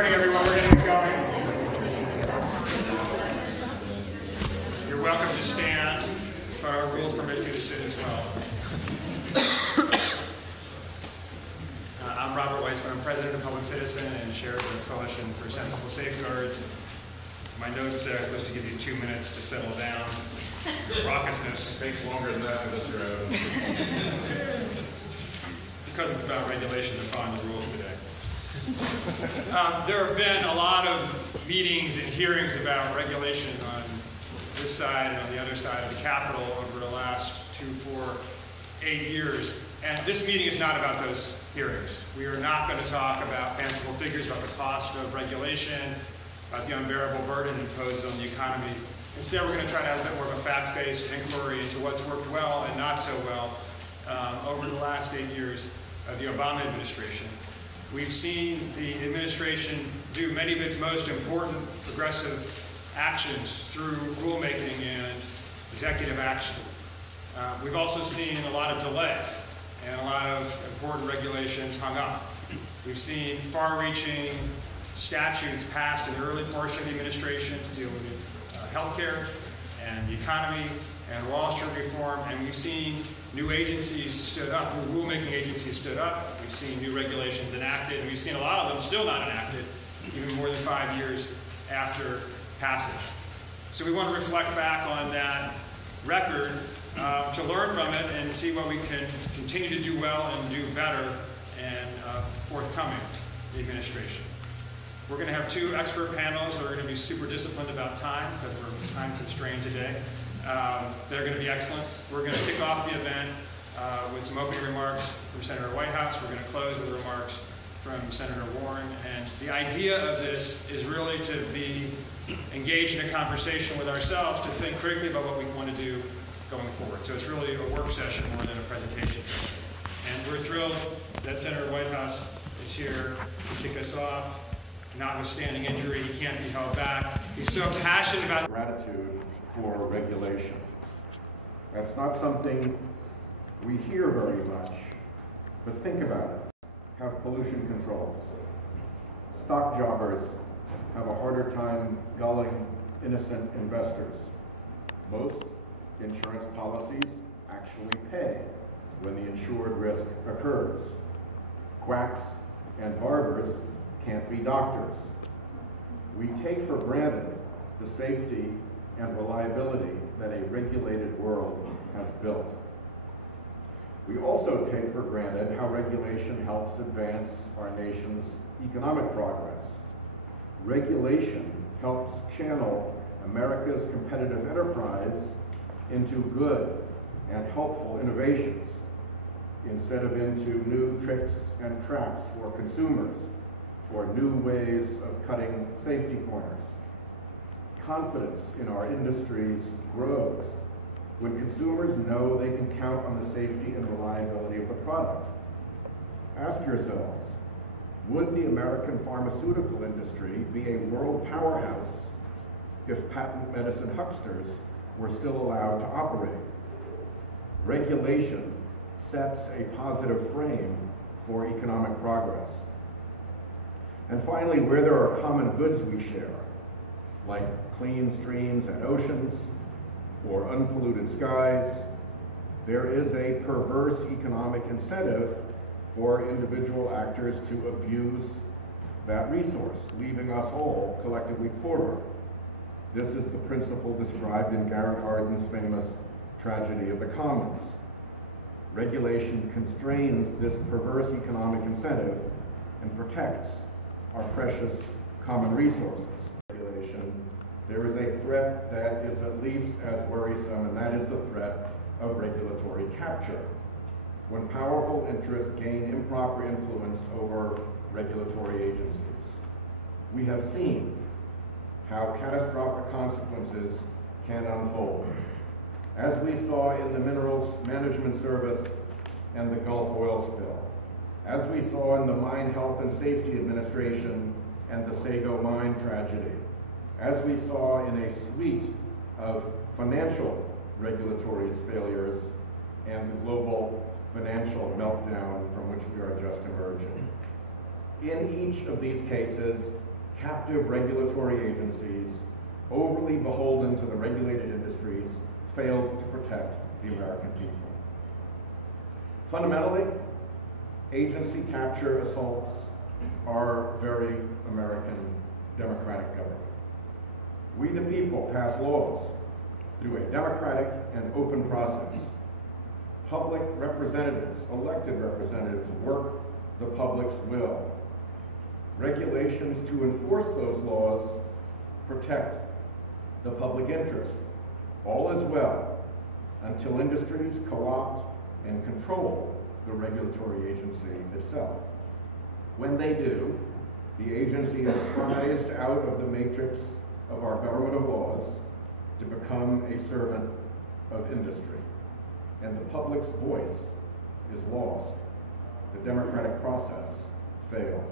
morning, everyone. We're going to get going. You're welcome to stand, but our rules permit you to sit as well. I'm Robert Weissman. I'm president of Public Citizen and chair of the Coalition for Sensible Safeguards. My notes say I'm supposed to give you 2 minutes to settle down. Raucousness. It takes longer than that, but that's your own. Because it's about regulation, to follow the rules today. There have been a lot of meetings and hearings about regulation on this side and on the other side of the Capitol over the last 2, 4, 8 years. And this meeting is not about those hearings. We are not going to talk about fanciful figures about the cost of regulation, about the unbearable burden imposed on the economy. Instead, we're going to try to have a bit more of a fact-based inquiry into what's worked well and not so well over the last 8 years of the Obama administration. We've seen the administration do many of its most important progressive actions through rulemaking and executive action. We've also seen a lot of delay and a lot of important regulations hung up. We've seen far-reaching statutes passed in the early portion of the administration to deal with healthcare and the economy and Wall Street reform, and we've seen new agencies stood up, new rulemaking agencies stood up. We've seen new regulations enacted, and we've seen a lot of them still not enacted, even more than 5 years after passage. So we want to reflect back on that record to learn from it and see what we can continue to do well and do better and forthcoming the administration. We're going to have 2 expert panels that are going to be super disciplined about time because we're time constrained today. They're going to be excellent. We're going to kick off the event with some opening remarks from Senator Whitehouse. We're going to close with remarks from Senator Warren. And the idea of this is really to be engaged in a conversation with ourselves, to think critically about what we want to do going forward. So it's really a work session more than a presentation session. And we're thrilled that Senator Whitehouse is here to kick us off. Notwithstanding injury, he can't be held back. He's so passionate about Gratitude for regulation. That's not something we hear very much, but think about it. Have pollution controls. Stock jobbers have a harder time gulling innocent investors. Most insurance policies actually pay when the insured risk occurs. Quacks and barbers can't be doctors. We take for granted the safety and reliability that a regulated world has built. We also take for granted how regulation helps advance our nation's economic progress. Regulation helps channel America's competitive enterprise into good and helpful innovations instead of into new tricks and traps for consumers or new ways of cutting safety corners. Confidence in our industries grows when consumers know they can count on the safety and reliability of the product. Ask yourselves, would the American pharmaceutical industry be a world powerhouse if patent medicine hucksters were still allowed to operate? Regulation sets a positive frame for economic progress. And finally, where there are common goods we share, like clean streams and oceans, or unpolluted skies, there is a perverse economic incentive for individual actors to abuse that resource, leaving us all collectively poorer. This is the principle described in Garrett Hardin's famous Tragedy of the Commons. Regulation constrains this perverse economic incentive and protects our precious common resources. Regulation, there is a threat that is at least as worrisome, and that is the threat of regulatory capture. When powerful interests gain improper influence over regulatory agencies. We have seen how catastrophic consequences can unfold, as we saw in the Minerals Management Service and the Gulf oil spill, as we saw in the Mine Health and Safety Administration and the Sago mine tragedy, as we saw in a suite of financial regulatory failures and the global financial meltdown from which we are just emerging. In each of these cases, captive regulatory agencies, overly beholden to the regulated industries, failed to protect the American people. Fundamentally, agency capture assaults are very American democratic government. We the people pass laws through a democratic and open process. Public representatives, elected representatives, work the public's will. Regulations to enforce those laws protect the public interest. All is well until industries co-opt and control the regulatory agency itself. When they do, the agency is prized out of the matrix of our government of laws to become a servant of industry, and the public's voice is lost. The democratic process fails.